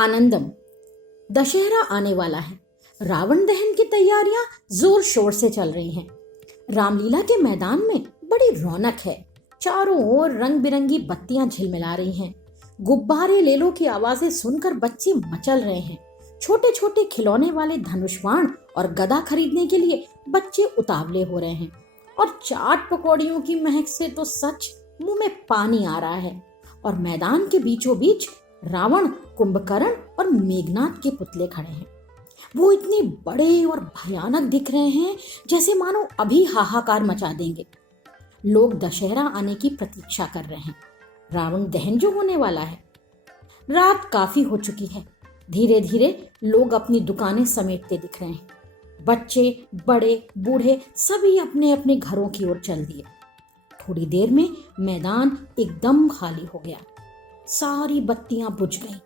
आनंदम। दशहरा आने वाला है। रावण दहन की तैयारियां जोर शोर से चल रही हैं। रामलीला के मैदान में बड़ी रौनक है। चारों ओर रंग बिरंगी बत्तियां झिलमिला रही हैं। गुब्बारे लेलो की आवाजें सुनकर बच्चे मचल रहे हैं। छोटे छोटे खिलौने वाले धनुष बाण और गदा खरीदने के लिए बच्चे उतावले हो रहे हैं। और चाट पकौड़ियों की महक से तो सच मुंह में पानी आ रहा है। और मैदान के बीचों बीच रावण, कुंभकर्ण और मेघनाद के पुतले खड़े हैं। वो इतने बड़े और भयानक दिख रहे हैं जैसे मानो अभी हाहाकार मचा देंगे। लोग दशहरा आने की प्रतीक्षा कर रहे हैं। रावण दहन जो होने वाला है। रात काफी हो चुकी है। धीरे धीरे लोग अपनी दुकानें समेटते दिख रहे हैं। बच्चे, बड़े, बूढ़े सभी अपने अपने घरों की ओर चल दिए। थोड़ी देर में मैदान एकदम खाली हो गया। सारी बत्तियां बुझ गईं।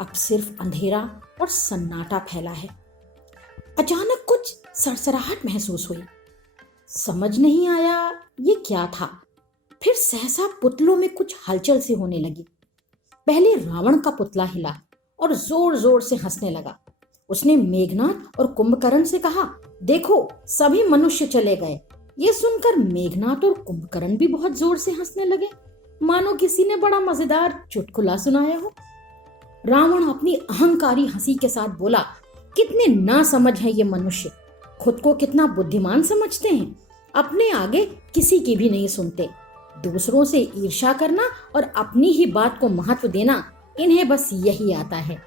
अब सिर्फ अंधेरा और सन्नाटा फैला है। अचानक कुछ सरसराहट महसूस हुई। समझ नहीं आया ये क्या था। फिर सहसा पुतलों में कुछ हलचल सी होने लगी। पहले रावण का पुतला हिला और जोर जोर से हंसने लगा। उसने मेघनाद और कुंभकर्ण से कहा, देखो सभी मनुष्य चले गए। ये सुनकर मेघनाद और कुंभकर्ण भी बहुत जोर से हंसने लगे, मानो किसी ने बड़ा मजेदार चुटकुला सुनाया हो। रावण अपनी अहंकारी हंसी के साथ बोला, कितने नासमझ हैं ये मनुष्य। खुद को कितना बुद्धिमान समझते हैं। अपने आगे किसी की भी नहीं सुनते। दूसरों से ईर्ष्या करना और अपनी ही बात को महत्व देना इन्हें बस यही आता है।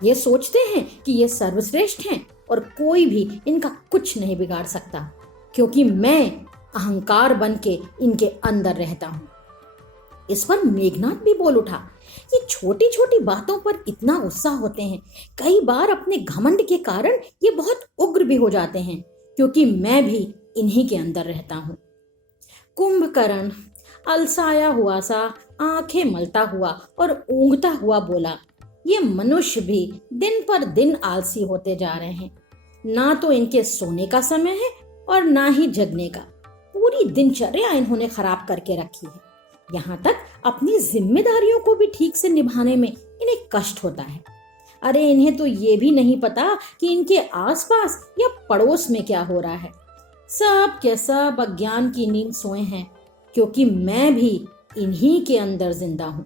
ये सोचते हैं कि ये सर्वश्रेष्ठ हैं और कोई भी इनका कुछ नहीं बिगाड़ सकता, क्योंकि मैं अहंकार बन के इनके अंदर रहता हूं। इस पर मेघनाद भी बोल उठा, ये छोटी छोटी बातों पर इतना गुस्सा होते हैं। कई बार अपने घमंड के कारण ये बहुत उग्र भी हो जाते हैं, क्योंकि मैं भी इन्हीं के अंदर रहता हूं। कुंभकर्ण अलसाया हुआ सा आंखें मलता हुआ और ऊँघता हुआ बोला, ये मनुष्य भी दिन पर दिन आलसी होते जा रहे हैं। ना तो इनके सोने का समय है और ना ही जगने का। पूरी दिनचर्या इन्होंने खराब करके रखी है। यहाँ तक अपनी जिम्मेदारियों को भी ठीक से निभाने में इन्हें कष्ट होता है। अरे इन्हें तो ये भी नहीं पता कि इनके आसपास या पड़ोस में क्या हो रहा है। सब के सब अज्ञान की नींद सोए हैं, क्योंकि मैं भी इन्हीं के अंदर जिंदा हूँ।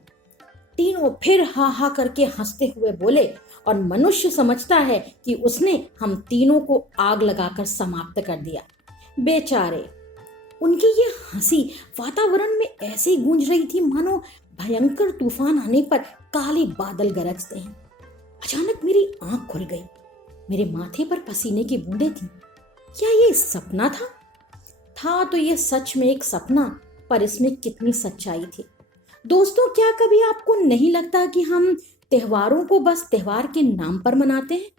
तीनों फिर हा हा करके हंसते हुए बोले, और मनुष्य समझता है कि उसने हम तीनों को आग लगाकर समाप्त कर दिया। बेचारे। उनकी ये हंसी वातावरण में ऐसे ही गूंज रही थी मानो भयंकर तूफान आने पर काले बादल गरजते हैं। अचानक मेरी आंख खुल गई। मेरे माथे पर पसीने की बूंदें थीं। क्या ये सपना था तो ये सच में एक सपना, पर इसमें कितनी सच्चाई थी। दोस्तों, क्या कभी आपको नहीं लगता कि हम त्योहारों को बस त्योहार के नाम पर मनाते हैं?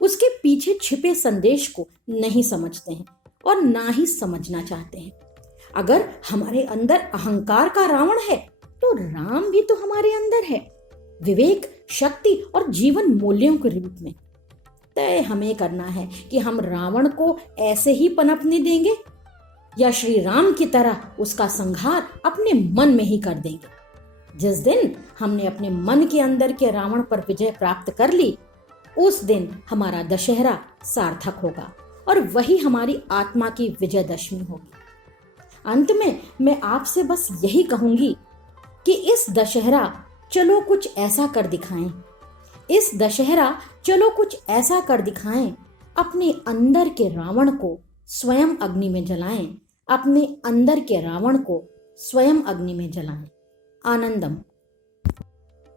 उसके पीछे छिपे संदेश को नहीं समझते हैं और ना ही समझना चाहते हैं। अगर हमारे अंदर अहंकार का रावण है, तो राम भी तो हमारे अंदर है, विवेक, शक्ति और जीवन मूल्यों के रूप में। तय हमें करना है कि हम रावण को ऐसे ही पनपने देंगे या श्री राम की तरह उसका संहार अपने मन में ही कर देंगे। जिस दिन हमने अपने मन के अंदर के रावण पर विजय प्राप्त कर ली, उस दिन हमारा दशहरा सार्थक होगा और वही हमारी आत्मा की विजयदशमी होगी। अंत में मैं आपसे बस यही कहूंगी कि इस दशहरा चलो कुछ ऐसा कर दिखाएं। इस दशहरा चलो कुछ ऐसा कर दिखाएं। अपने अंदर के रावण को स्वयं अग्नि में जलाएं। अपने अंदर के रावण को स्वयं अग्नि में जलाएं। आनंदम।